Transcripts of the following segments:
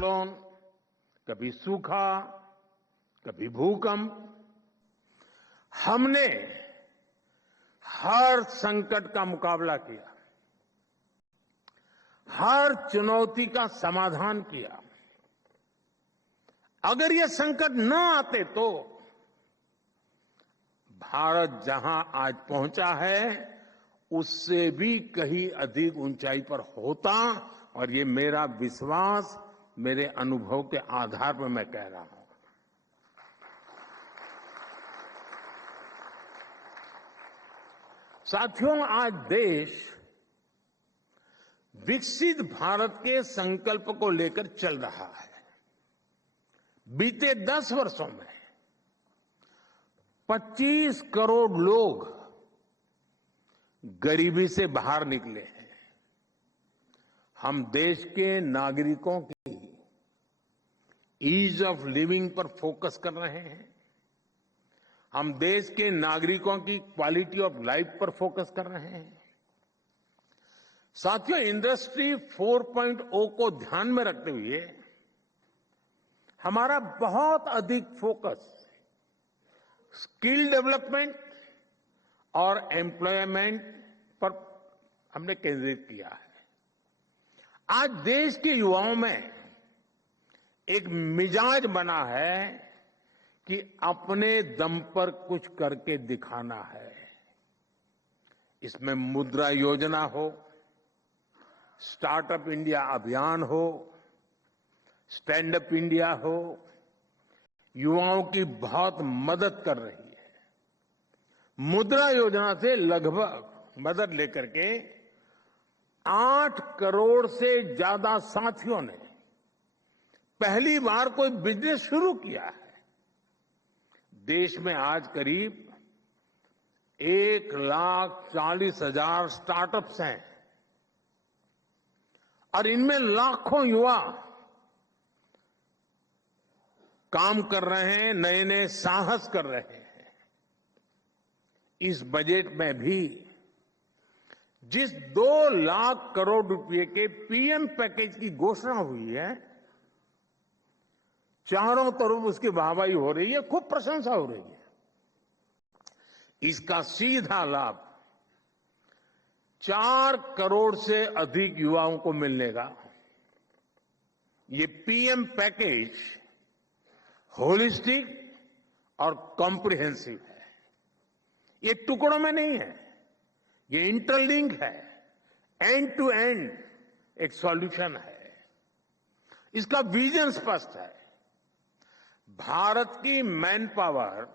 Cyclone, कभी सूखा, कभी भूकंप, हमने हर संकट का मुकाबला किया, हर चुनौती का समाधान किया। अगर ये संकट न आते तो भारत जहां आज पहुंचा है उससे भी कहीं अधिक ऊंचाई पर होता, और ये मेरा विश्वास, मेरे अनुभव के आधार पर मैं कह रहा हूं। साथियों, आज देश विकसित भारत के संकल्प को लेकर चल रहा है। बीते 10 वर्षों में 25 करोड़ लोग गरीबी से बाहर निकले हैं। हम देश के नागरिकों की ईज ऑफ लिविंग पर फोकस कर रहे हैं। हम देश के नागरिकों की क्वालिटी ऑफ लाइफ पर फोकस कर रहे हैं। साथियों, इंडस्ट्री 4.0 को ध्यान में रखते हुए हमारा बहुत अधिक फोकस स्किल डेवलपमेंट और एम्प्लॉयमेंट पर हमने केंद्रित किया है। आज देश के युवाओं में एक मिजाज बना है कि अपने दम पर कुछ करके दिखाना है। इसमें मुद्रा योजना हो, स्टार्टअप इंडिया अभियान हो, स्टैंड अप इंडिया हो, युवाओं की बहुत मदद कर रही है। मुद्रा योजना से लगभग मदद लेकर के 8 करोड़ से ज्यादा साथियों ने पहली बार कोई बिजनेस शुरू किया है। देश में आज करीब 1,40,000 स्टार्टअप्स हैं और इनमें लाखों युवा काम कर रहे हैं, नए नए साहस कर रहे हैं। इस बजट में भी जिस 2 लाख करोड़ रुपए के पीएम पैकेज की घोषणा हुई है, चारों तरफ उसकी वाहवाही हो रही है, खूब प्रशंसा हो रही है। इसका सीधा लाभ 4 करोड़ से अधिक युवाओं को मिलने का। ये पीएम पैकेज होलिस्टिक और कॉम्प्रिहेंसिव है। ये टुकड़ों में नहीं है, ये इंटरलिंक है, एंड टू एंड एक सॉल्यूशन है। इसका विजन स्पष्ट है। भारत की मैन पावर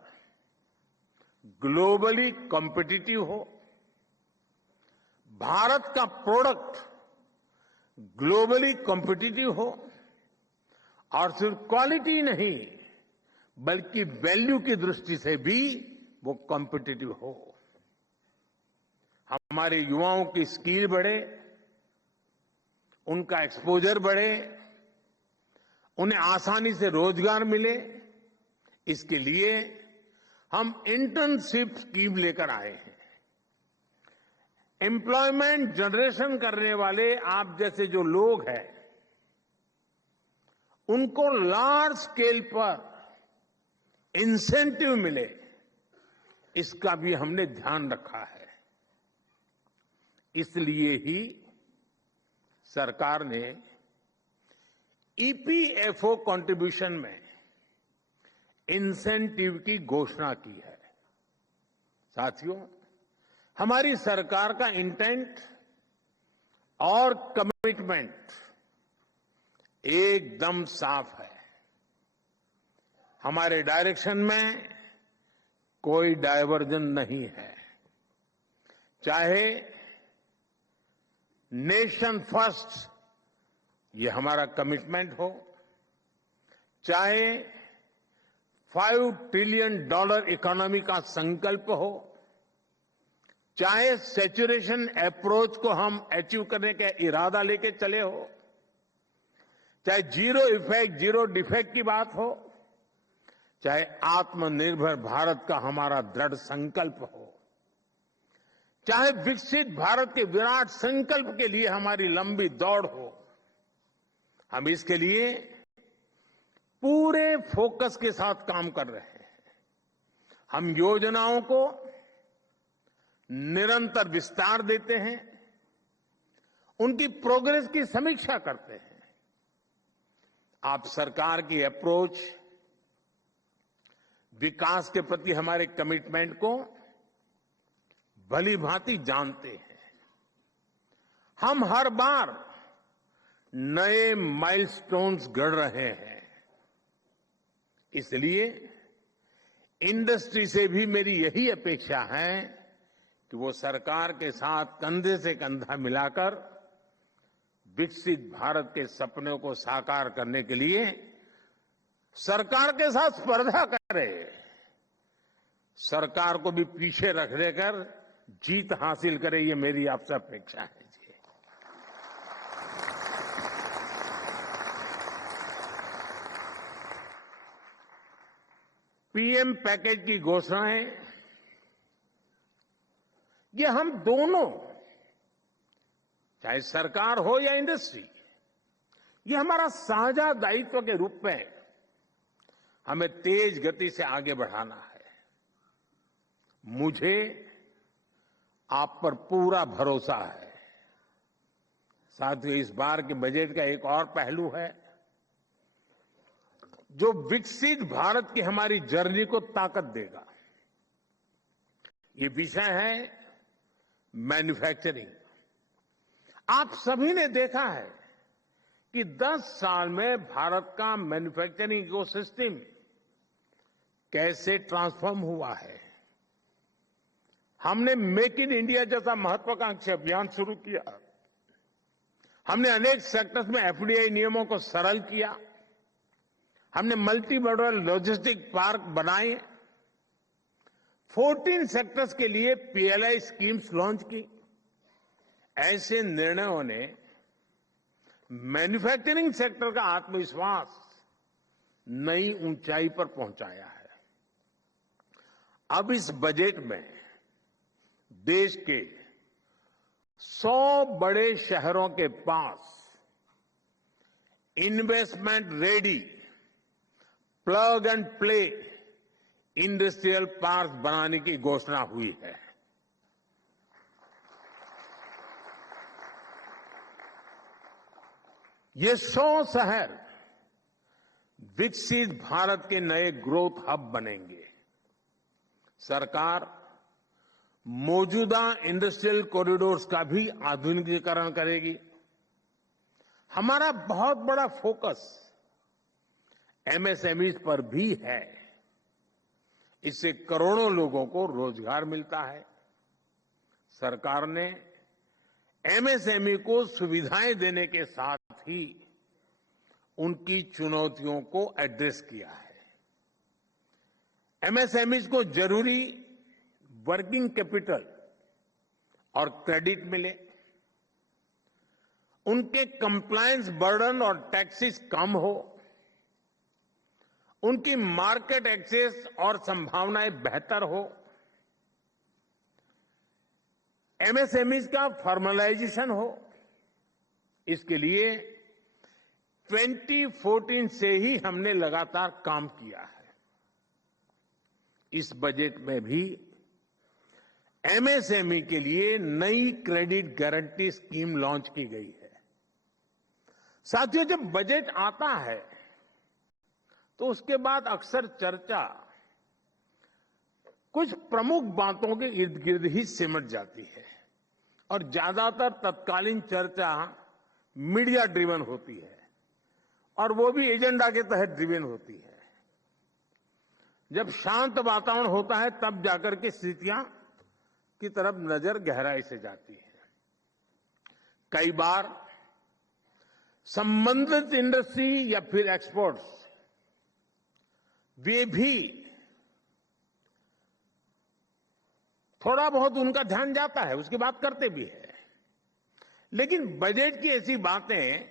ग्लोबली कॉम्पिटिटिव हो, भारत का प्रोडक्ट ग्लोबली कॉम्पिटिटिव हो, और सिर्फ क्वालिटी नहीं बल्कि वैल्यू की दृष्टि से भी वो कॉम्पिटिटिव हो। हमारे युवाओं की स्किल बढ़े, उनका एक्सपोजर बढ़े, उन्हें आसानी से रोजगार मिले। इसके लिए हम इंटर्नशिप स्कीम लेकर आए हैं। एम्प्लॉयमेंट जनरेशन करने वाले आप जैसे जो लोग हैं, उनको लार्ज स्केल पर इंसेंटिव मिले, इसका भी हमने ध्यान रखा है। इसलिए ही सरकार ने ईपीएफओ कंट्रीब्यूशन में इंसेंटिव की घोषणा की है। साथियों, हमारी सरकार का इंटेंट और कमिटमेंट एकदम साफ है। हमारे डायरेक्शन में कोई डायवर्जन नहीं है। चाहे नेशन फर्स्ट ये हमारा कमिटमेंट हो, चाहे $5 ट्रिलियन इकोनॉमी का संकल्प हो, चाहे सैचुरेशन अप्रोच को हम अचीव करने का इरादा लेके चले हो, चाहे जीरो इफेक्ट जीरो डिफेक्ट की बात हो, चाहे आत्मनिर्भर भारत का हमारा दृढ़ संकल्प हो, चाहे विकसित भारत के विराट संकल्प के लिए हमारी लंबी दौड़ हो, हम इसके लिए पूरे फोकस के साथ काम कर रहे हैं। हम योजनाओं को निरंतर विस्तार देते हैं, उनकी प्रोग्रेस की समीक्षा करते हैं। आप सरकार की अप्रोच, विकास के प्रति हमारे कमिटमेंट को भली भांति जानते हैं। हम हर बार नए माइलस्टोन्स गढ़ रहे हैं। इसलिए इंडस्ट्री से भी मेरी यही अपेक्षा है कि वो सरकार के साथ कंधे से कंधा मिलाकर विकसित भारत के सपनों को साकार करने के लिए सरकार के साथ स्पर्धा करे, सरकार को भी पीछे रख देकर जीत हासिल करे, ये मेरी आपसे अपेक्षा है जी। पीएम पैकेज की घोषणाएं, ये हम दोनों, चाहे सरकार हो या इंडस्ट्री, ये हमारा साझा दायित्व के रूप में हमें तेज गति से आगे बढ़ाना है। मुझे आप पर पूरा भरोसा है। साथियों, इस बार के बजट का एक और पहलू है जो विकसित भारत की हमारी जर्नी को ताकत देगा। ये विषय है मैन्युफैक्चरिंग। आप सभी ने देखा है कि 10 साल में भारत का मैन्युफैक्चरिंग इकोसिस्टम कैसे ट्रांसफॉर्म हुआ है। हमने मेक इन इंडिया जैसा महत्वाकांक्षी अभियान शुरू किया। हमने अनेक सेक्टर्स में एफडीआई नियमों को सरल किया। हमने मल्टी मॉडल लॉजिस्टिक पार्क बनाए। 14 सेक्टर्स के लिए पीएलआई स्कीम्स लॉन्च की। ऐसे निर्णयों ने मैन्युफैक्चरिंग सेक्टर का आत्मविश्वास नई ऊंचाई पर पहुंचाया है। अब इस बजट में देश के 100 बड़े शहरों के पास investment ready plug and play industrial park बनाने की घोषणा हुई है। ये 100 शहर विकसित भारत के नए ग्रोथ हब बनेंगे। सरकार मौजूदा इंडस्ट्रियल कॉरिडोर्स का भी आधुनिकीकरण करेगी। हमारा बहुत बड़ा फोकस एमएसएमईज पर भी है। इससे करोड़ों लोगों को रोजगार मिलता है। सरकार ने एमएसएमई को सुविधाएं देने के साथ ही उनकी चुनौतियों को एड्रेस किया है। एमएसएमईज को जरूरी वर्किंग कैपिटल और क्रेडिट मिले, उनके कंप्लायंस बर्डन और टैक्सेस कम हो, उनकी मार्केट एक्सेस और संभावनाएं बेहतर हो, एमएसएमईज का फॉर्मलाइजेशन हो। इसके लिए 2014 से ही हमने लगातार काम किया है। इस बजट में भी एमएसएमई के लिए नई क्रेडिट गारंटी स्कीम लॉन्च की गई है। साथियों, जब बजट आता है तो उसके बाद अक्सर चर्चा कुछ प्रमुख बातों के इर्द गिर्द ही सिमट जाती है और ज्यादातर तत्कालीन चर्चा मीडिया ड्रिवन होती है और वो भी एजेंडा के तहत ड्रिवन होती है। जब शांत वातावरण होता है तब जाकर के स्थितियां की तरफ नजर गहराई से जाती है। कई बार संबंधित इंडस्ट्री या फिर एक्सपोर्ट्स वे भी थोड़ा बहुत उनका ध्यान जाता है, उसकी बात करते भी है। लेकिन बजट की ऐसी बातें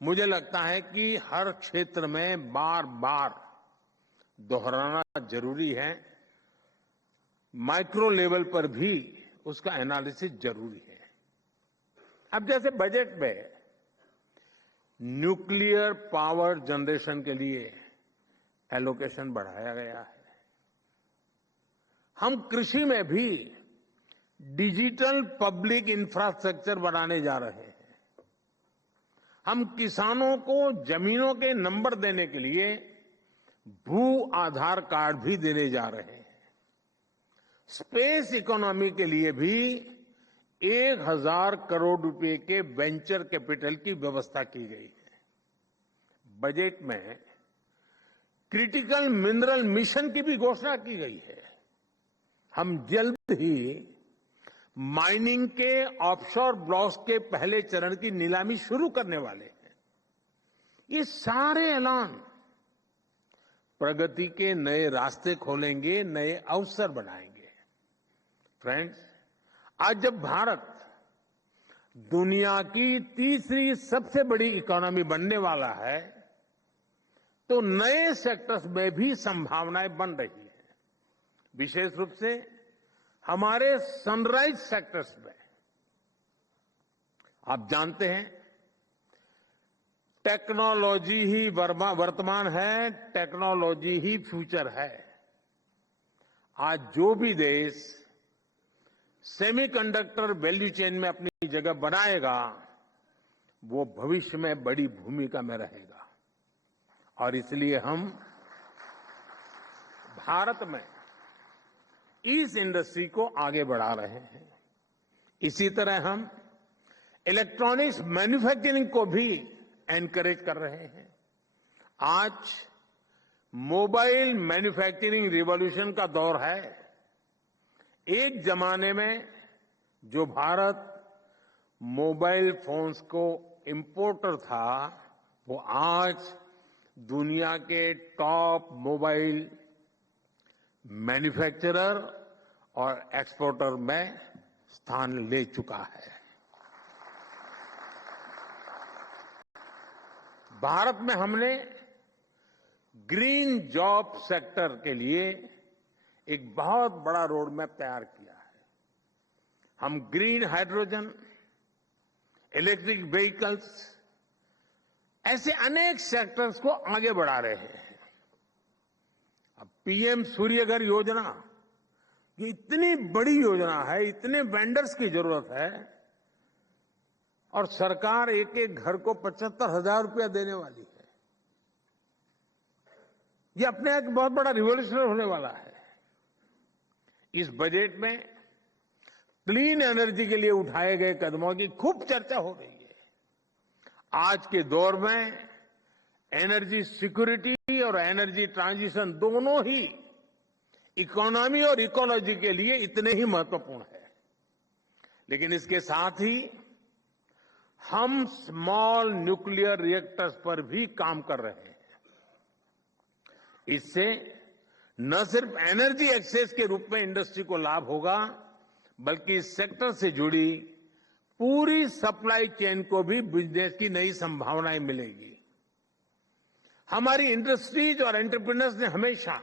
मुझे लगता है कि हर क्षेत्र में बार बार दोहराना जरूरी है। माइक्रो लेवल पर भी उसका एनालिसिस जरूरी है। अब जैसे बजट में न्यूक्लियर पावर जनरेशन के लिए एलोकेशन बढ़ाया गया है। हम कृषि में भी डिजिटल पब्लिक इंफ्रास्ट्रक्चर बनाने जा रहे हैं। हम किसानों को जमीनों के नंबर देने के लिए भू आधार कार्ड भी देने जा रहे हैं। स्पेस इकोनॉमी के लिए भी 1,000 करोड़ रुपए के वेंचर कैपिटल की व्यवस्था की गई है। बजट में क्रिटिकल मिनरल मिशन की भी घोषणा की गई है। हम जल्द ही माइनिंग के ऑफशोर ब्लॉक्स के पहले चरण की नीलामी शुरू करने वाले हैं। ये सारे ऐलान प्रगति के नए रास्ते खोलेंगे, नए अवसर बनाएंगे। फ्रेंड्स, आज जब भारत दुनिया की तीसरी सबसे बड़ी इकोनॉमी बनने वाला है, तो नए सेक्टर्स में भी संभावनाएं बन रही हैं। विशेष रूप से हमारे सनराइज सेक्टर्स में। आप जानते हैं, टेक्नोलॉजी ही वर्तमान है, टेक्नोलॉजी ही फ्यूचर है। आज जो भी देश सेमीकंडक्टर वैल्यू चेन में अपनी जगह बनाएगा, वो भविष्य में बड़ी भूमिका में रहेगा। और इसलिए हम भारत में इस इंडस्ट्री को आगे बढ़ा रहे हैं। इसी तरह हम इलेक्ट्रॉनिक्स मैन्युफैक्चरिंग को भी एनकरेज कर रहे हैं। आज मोबाइल मैन्युफैक्चरिंग रिवॉल्यूशन का दौर है। एक जमाने में जो भारत मोबाइल फोन्स को इंपोर्टर था, वो आज दुनिया के टॉप मोबाइल मैन्युफैक्चरर और एक्सपोर्टर में स्थान ले चुका है। भारत में हमने ग्रीन जॉब सेक्टर के लिए एक बहुत बड़ा रोड मैप तैयार किया है। हम ग्रीन हाइड्रोजन, इलेक्ट्रिक व्हीकल्स, ऐसे अनेक सेक्टर्स को आगे बढ़ा रहे हैं। अब पीएम सूर्यघर योजना, ये इतनी बड़ी योजना है, इतने वेंडर्स की जरूरत है, और सरकार एक एक घर को 75,000 रुपया देने वाली है। ये अपने एक बहुत बड़ा रिवॉल्यूशन होने वाला है। इस बजट में क्लीन एनर्जी के लिए उठाए गए कदमों की खूब चर्चा हो रही है। आज के दौर में एनर्जी सिक्योरिटी और एनर्जी ट्रांजिशन दोनों ही इकोनॉमी और इकोलॉजी के लिए इतने ही महत्वपूर्ण है। लेकिन इसके साथ ही हम स्मॉल न्यूक्लियर रिएक्टर्स पर भी काम कर रहे हैं। इससे न सिर्फ एनर्जी एक्सेस के रूप में इंडस्ट्री को लाभ होगा, बल्कि इस सेक्टर से जुड़ी पूरी सप्लाई चेन को भी बिजनेस की नई संभावनाएं मिलेगी। हमारी इंडस्ट्रीज और एंटरप्रेन्योर्स ने हमेशा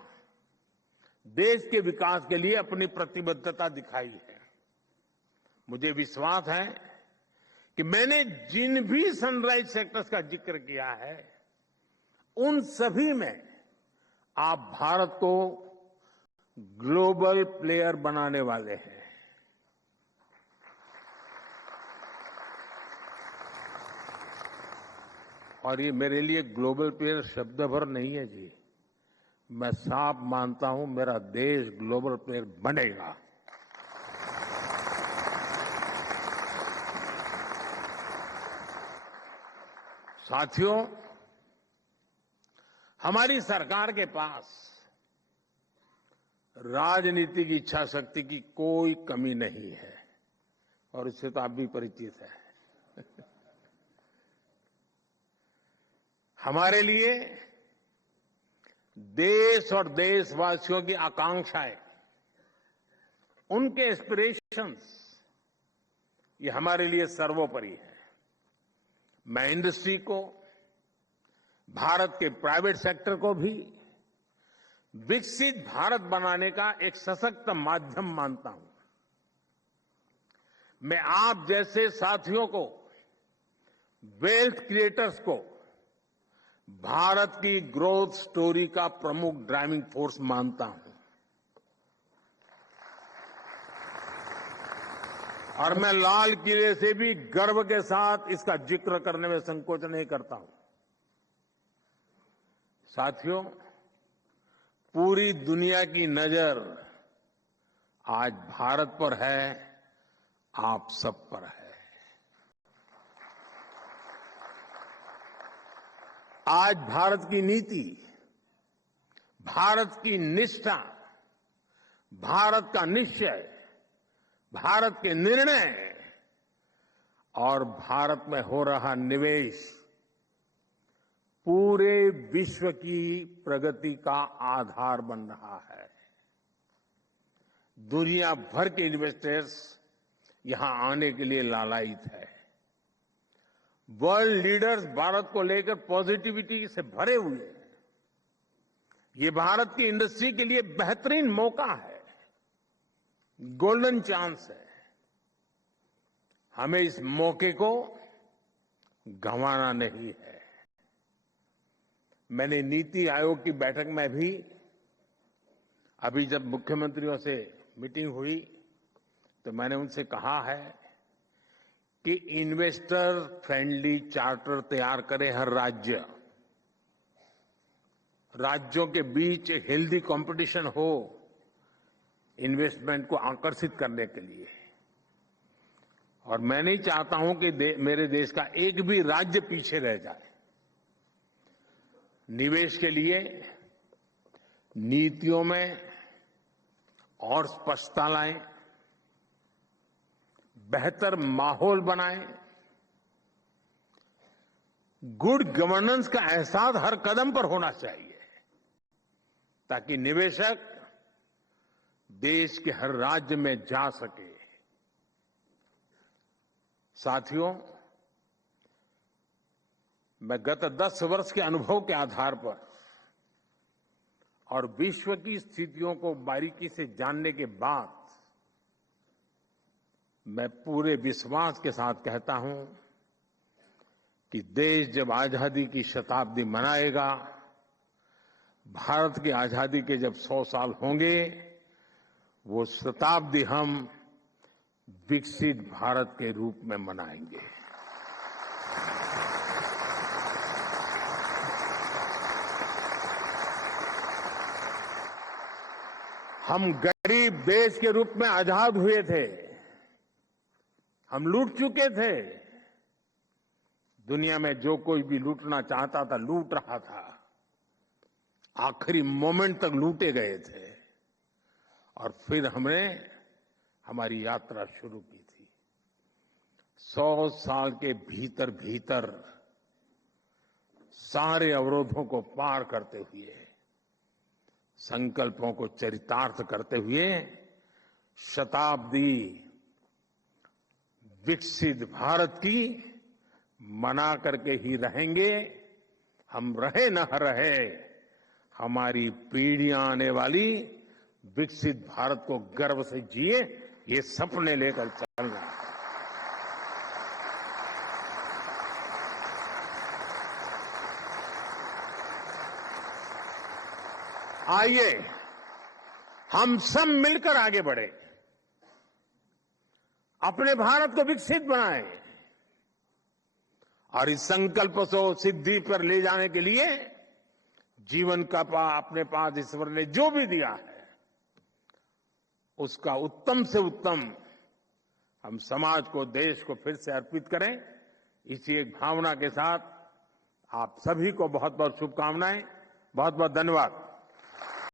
देश के विकास के लिए अपनी प्रतिबद्धता दिखाई है। मुझे विश्वास है कि मैंने जिन भी सनराइज सेक्टर्स का जिक्र किया है, उन सभी में आप भारत को ग्लोबल प्लेयर बनाने वाले हैं। और ये मेरे लिए ग्लोबल प्लेयर शब्द भर नहीं है जी, मैं साफ मानता हूं मेरा देश ग्लोबल प्लेयर बनेगा। साथियों, हमारी सरकार के पास राजनीतिक इच्छा शक्ति की कोई कमी नहीं है, और इससे तो आप भी परिचित हैं। हमारे लिए देश और देशवासियों की आकांक्षाएं, उनके एस्पिरेशंस, ये हमारे लिए सर्वोपरि है। मैं इंडस्ट्री को, भारत के प्राइवेट सेक्टर को भी विकसित भारत बनाने का एक सशक्त माध्यम मानता हूं। मैं आप जैसे साथियों को वेल्थ क्रिएटर्स को भारत की ग्रोथ स्टोरी का प्रमुख ड्राइविंग फोर्स मानता हूं और मैं लाल किले से भी गर्व के साथ इसका जिक्र करने में संकोच नहीं करता हूं। साथियों, पूरी दुनिया की नजर आज भारत पर है, आप सब पर है। आज भारत की नीति, भारत की निष्ठा, भारत का निश्चय, भारत के निर्णय और भारत में हो रहा निवेश पूरे विश्व की प्रगति का आधार बन रहा है। दुनिया भर के इन्वेस्टर्स यहां आने के लिए लालायित है। वर्ल्ड लीडर्स भारत को लेकर पॉजिटिविटी से भरे हुए हैं। ये भारत की इंडस्ट्री के लिए बेहतरीन मौका है, गोल्डन चांस है। हमें इस मौके को गंवाना नहीं है। मैंने नीति आयोग की बैठक में भी अभी जब मुख्यमंत्रियों से मीटिंग हुई तो मैंने उनसे कहा है कि इन्वेस्टर फ्रेंडली चार्टर तैयार करे हर राज्य। राज्यों के बीच एक हेल्दी कंपटीशन हो इन्वेस्टमेंट को आकर्षित करने के लिए। और मैं नहीं चाहता हूं कि मेरे देश का एक भी राज्य पीछे रह जाए। निवेश के लिए नीतियों में और स्पष्टता लाएं, बेहतर माहौल बनाएं, गुड गवर्नेंस का एहसास हर कदम पर होना चाहिए ताकि निवेशक देश के हर राज्य में जा सके। साथियों, मैं गत 10 वर्ष के अनुभव के आधार पर और विश्व की स्थितियों को बारीकी से जानने के बाद मैं पूरे विश्वास के साथ कहता हूं कि देश जब आजादी की शताब्दी मनाएगा, भारत की आजादी के जब 100 साल होंगे, वो शताब्दी हम विकसित भारत के रूप में मनाएंगे। हम गरीब देश के रूप में आजाद हुए थे, हम लूट चुके थे। दुनिया में जो कोई भी लूटना चाहता था लूट रहा था, आखिरी मोमेंट तक लूटे गए थे। और फिर हमने हमारी यात्रा शुरू की थी। 100 साल के भीतर भीतर सारे अवरोधों को पार करते हुए, संकल्पों को चरितार्थ करते हुए शताब्दी विकसित भारत की मना करके ही रहेंगे। हम रहे न रहे, हमारी पीढ़ियां आने वाली विकसित भारत को गर्व से जिए, ये सपने लेकर चलना है। आइए हम सब मिलकर आगे बढ़े, अपने भारत को विकसित बनाएं और इस संकल्प को सिद्धि पर ले जाने के लिए जीवन का अपने पास ईश्वर ने जो भी दिया है उसका उत्तम से उत्तम हम समाज को, देश को फिर से अर्पित करें। इसी एक भावना के साथ आप सभी को बहुत बहुत शुभकामनाएं, बहुत बहुत धन्यवाद।